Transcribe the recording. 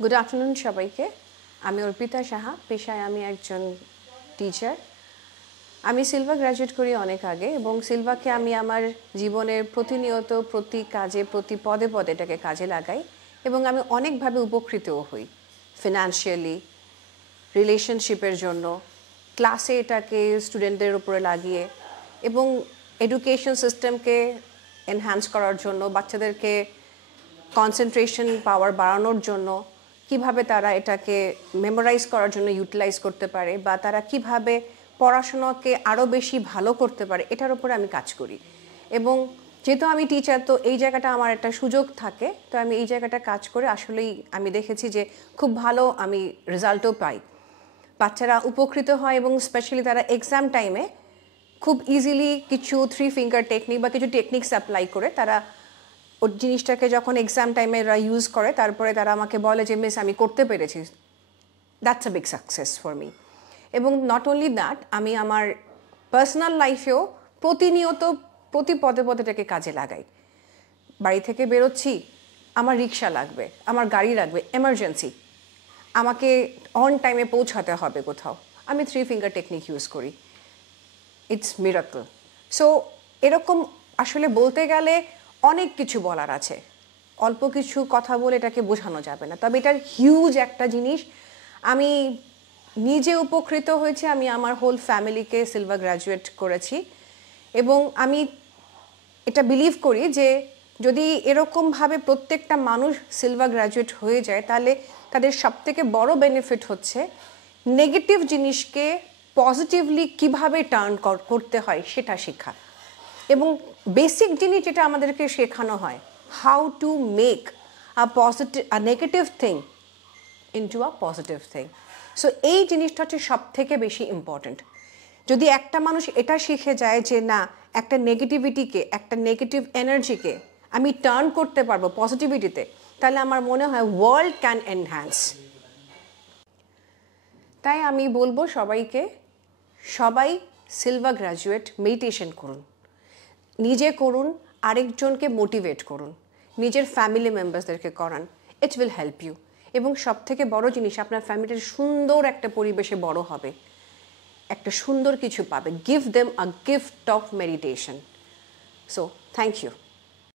Good afternoon সবাইকে। আমি অর্পিতা সাহা, পেশায় আমি একজন টিচার। আমি সিলভা গ্র্যাজুয়েট করি অনেক আগে এবং সিলভাকে আমি আমার জীবনের প্রতিনিয়ত প্রতি কাজে প্রতি পদে পদে এটাকে কাজে লাগাই এবং আমি অনেকভাবে উপকৃতও হই। ফিনান্সিয়ালি, রিলেশনশিপের জন্য, ক্লাসে এটাকে স্টুডেন্টদের উপরে লাগিয়ে এবং এডুকেশন সিস্টেমকে এনহ্যান্স করার জন্য, বাচ্চাদেরকে কনসেন্ট্রেশন পাওয়ার বাড়ানোর জন্য, কিভাবে তারা এটাকে মেমোরাইজ করার জন্য ইউটিলাইজ করতে পারে বা তারা কিভাবে পড়াশোনাকে আরও বেশি ভালো করতে পারে, এটার উপরে আমি কাজ করি। এবং যেহেতু আমি টিচার, তো এই জায়গাটা আমার একটা সুযোগ থাকে, তো আমি এই জায়গাটা কাজ করে আসলেই আমি দেখেছি যে খুব ভালো আমি রেজাল্টও পাই। বাচ্চারা উপকৃত হয় এবং স্পেশালি তারা এক্সাম টাইমে খুব ইজিলি কিছু 3 ফিঙ্গার টেকনিক বা কিছু টেকনিক্স অ্যাপ্লাই করে তারা ওই জিনিসটাকে যখন এক্সাম টাইমে এরা ইউজ করে, তারপরে তারা আমাকে বলে যে মিস আমি করতে পেরেছি। That's a big success for me. এবং নট অনলি দ্যাট, আমি আমার পার্সোনাল লাইফেও প্রতিনিয়ত প্রতি পদে পদে এটাকে কাজে লাগাই। বাড়ি থেকে বেরোচ্ছি, আমার রিক্সা লাগবে, আমার গাড়ি লাগবে, এমার্জেন্সি, আমাকে অন টাইমে পৌঁছাতে হবে কোথাও, আমি 3 ফিঙ্গার টেকনিক ইউজ করি। It's miracle. সো এরকম আসলে বলতে গেলে অনেক কিছু বলার আছে, অল্প কিছু কথা বলে এটাকে বোঝানো যাবে না। তবে এটার হিউজ একটা জিনিস, আমি নিজে উপকৃত হয়েছি, আমি আমার হোল ফ্যামিলিকে সিলভা গ্র্যাজুয়েট করেছি এবং আমি এটা বিলিভ করি যে যদি এরকমভাবে প্রত্যেকটা মানুষ সিলভা গ্র্যাজুয়েট হয়ে যায়, তাহলে তাদের সবথেকে বড় বেনিফিট হচ্ছে নেগেটিভ জিনিসকে পজিটিভলি কিভাবে টার্ন করতে হয় সেটা শেখা। এবং বেসিক জিনিস যেটা আমাদেরকে শেখানো হয়, how to make a negative thing into a positive thing. So এই জিনিসটা হচ্ছে সবথেকে বেশি ইম্পর্ট্যান্ট। যদি একটা মানুষ এটা শিখে যায় যে না, একটা নেগেটিভিটিকে, একটা নেগেটিভ এনার্জিকে আমি টার্ন করতে পারবো পজিটিভিটিতে, তাহলে আমার মনে হয় ওয়ার্ল্ড ক্যান এনহ্যান্স। তাই আমি বলবো সবাইকে, সবাই সিলভা গ্র্যাজুয়েট মেডিটেশন করুন, নিজে করুন, আরেকজনকে মোটিভেট করুন, নিজের ফ্যামিলি মেম্বার্সদেরকে করান। It will help you. এবং সবথেকে বড় জিনিস, আপনার ফ্যামিলির সুন্দর একটা পরিবেশে বড় হবে, একটা সুন্দর কিছু পাবে। Give them a gift of meditation. So thank you.